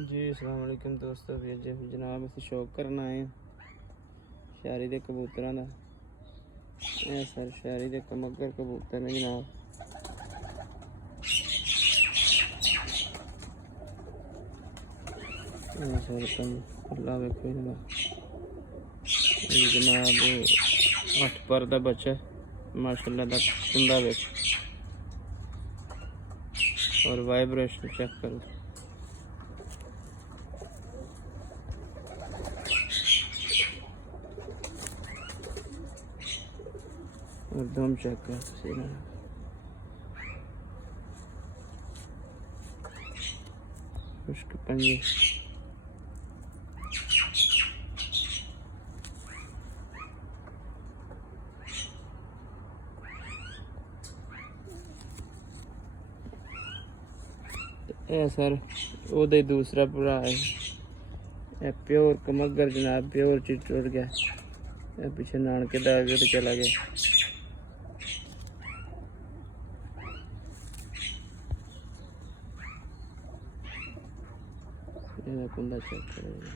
जी अस्सलाम वालेकुम दोस्तों, जनाब अस शौक करना आए शहरी के कबूतर का। सर शहरी के मगर कबूतर ने जनाब। सर अल्लाह वेखो जनाब 8 पर का बच्चा माशाल्लाह का कुंडा वेख और वाइब्रेशन चेक करो और दम चेक कर खुश्क पंजे। सर वो दूसरा भरा है प्योर कमगर जनाब, प्योर चिट उड़ गया पीछे नानके दागे तो चला गया। कुंडा चेक करेगा।